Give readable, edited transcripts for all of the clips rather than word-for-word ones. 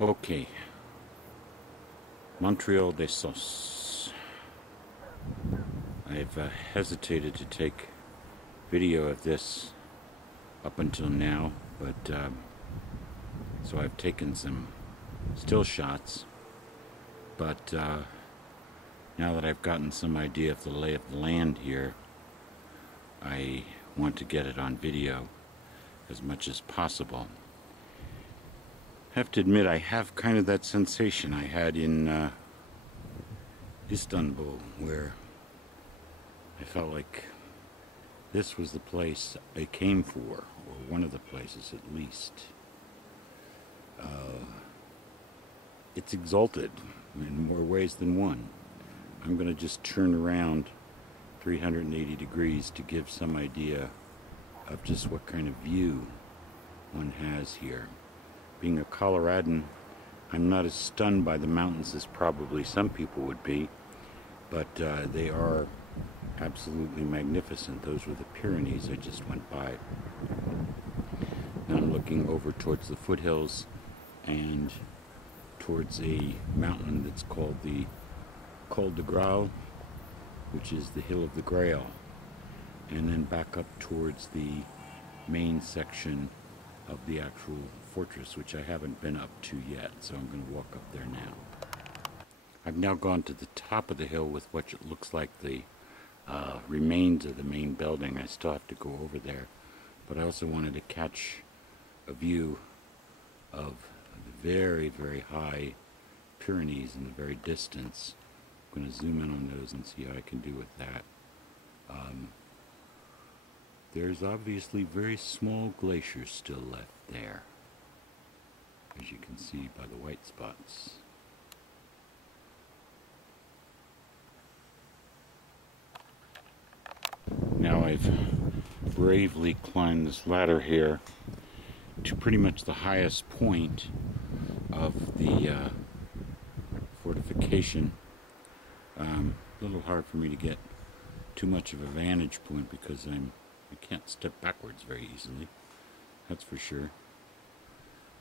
Okay, Montreal De Sos. I've hesitated to take video of this up until now, but so I've taken some still shots, but now that I've gotten some idea of the lay of the land here, I want to get it on video as much as possible. I have to admit, I have kind of that sensation I had in Istanbul, where I felt like this was the place I came for, or one of the places at least. It's exalted in more ways than one. I'm going to just turn around 380 degrees to give some idea of just what kind of view one has here. Being a Coloradan, I'm not as stunned by the mountains as probably some people would be, but they are absolutely magnificent. Those were the Pyrenees I just went by. Now I'm looking over towards the foothills and towards a mountain that's called the Col de Grail, which is the hill of the Grail, and then back up towards the main section of the actual fortress, which I haven't been up to yet, so I'm going to walk up there now. I've now gone to the top of the hill with what looks like the remains of the main building. I still have to go over there, but I also wanted to catch a view of the very, very high Pyrenees in the very distance. I'm going to zoom in on those and see how I can do with that. There's obviously very small glaciers still left there, as you can see by the white spots. Now I've bravely climbed this ladder here to pretty much the highest point of the fortification. A little hard for me to get too much of a vantage point because I can't step backwards very easily, that's for sure.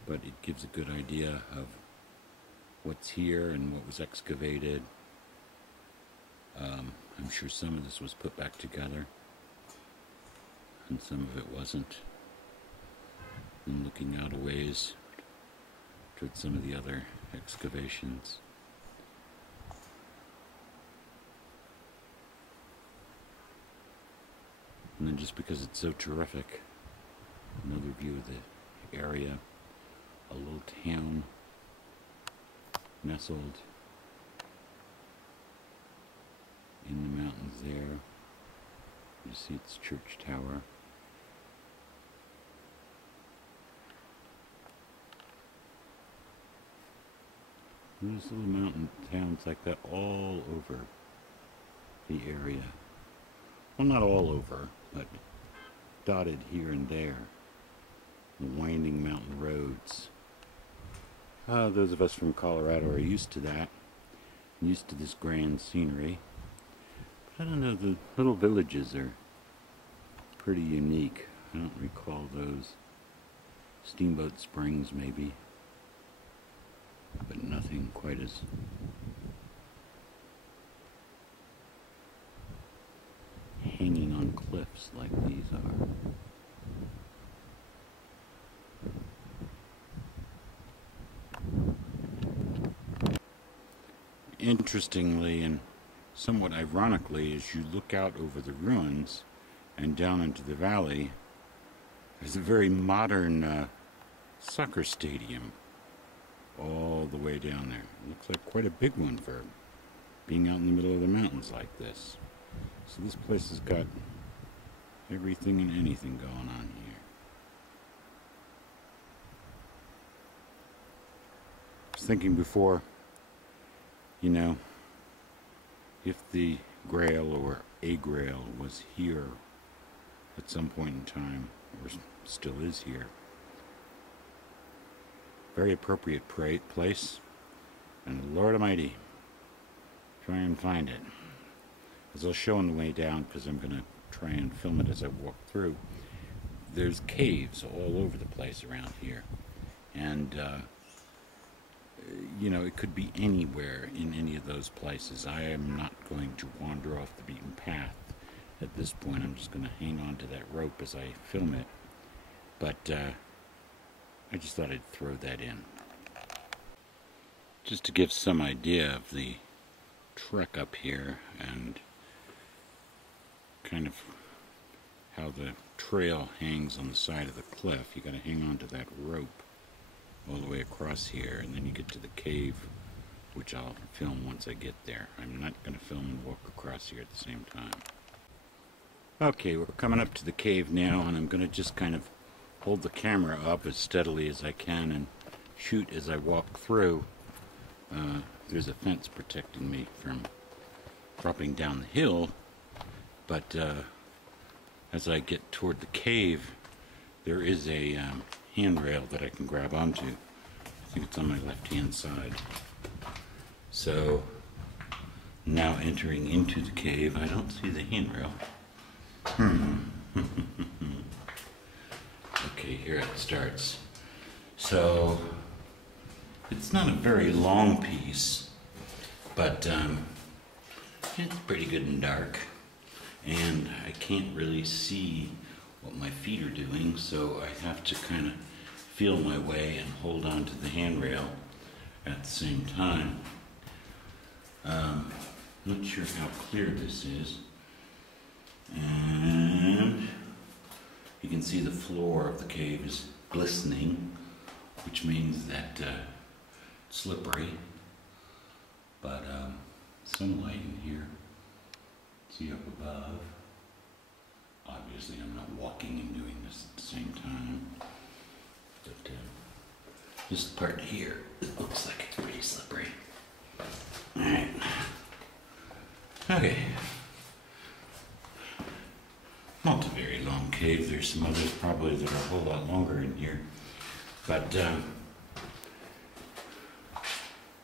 But it gives a good idea of what's here and what was excavated. I'm sure some of this was put back together and some of it wasn't. And looking out a ways towards some of the other excavations. And then just because it's so terrific, another view of the area, a little town nestled in the mountains there. You see its church tower. There's little mountain towns like that all over the area. Well, not all over, but dotted here and there. The winding mountain roads. Those of us from Colorado are used to that. Used to this grand scenery. But I don't know, the little villages are pretty unique. I don't recall those. Steamboat Springs, maybe. But nothing quite as hanging on cliffs like these are. Interestingly and somewhat ironically, as you look out over the ruins and down into the valley, there's a very modern soccer stadium all the way down there. It looks like quite a big one for being out in the middle of the mountains like this. So this place has got everything and anything going on here. I was thinking before, you know, if the Grail or a Grail was here at some point in time, or still is here, very appropriate place, and Lord Almighty, try and find it. As I'll show on the way down, because I'm going to try and film it as I walk through, there's caves all over the place around here, and you know, it could be anywhere in any of those places. I am not going to wander off the beaten path at this point. I'm just going to hang on to that rope as I film it. But I just thought I'd throw that in. Just to give some idea of the trek up here and kind of how the trail hangs on the side of the cliff. You got to hang on to that rope all the way across here, and then you get to the cave, which I'll film once I get there. I'm not going to film and walk across here at the same time. Okay, we're coming up to the cave now, and I'm going to just kind of hold the camera up as steadily as I can and shoot as I walk through. There's a fence protecting me from dropping down the hill, but as I get toward the cave, there is a handrail that I can grab onto. I think it's on my left-hand side. So now entering into the cave, I don't see the handrail. Okay, here it starts. So it's not a very long piece, but it's pretty good and dark, and I can't really see what my feet are doing, so I have to kind of feel my way and hold on to the handrail at the same time. Not sure how clear this is, and you can see the floor of the cave is glistening, which means that it's slippery, but sunlight in here. See up above. Obviously I'm not walking and doing this at the same time, but this part here, it looks like it's pretty slippery. Alright. Okay. Not a very long cave. There's some others probably that are a whole lot longer in here, but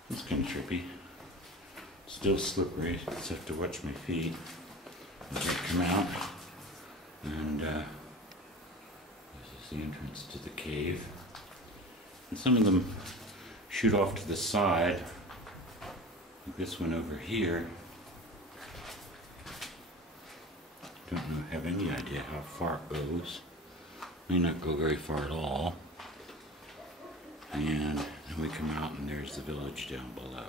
it's kind of trippy. Still slippery. Just have to watch my feet as I come out. And this is the entrance to the cave. And some of them shoot off to the side. Like this one over here. Don't have any idea how far it goes. May not go very far at all. And then we come out and there's the village down below.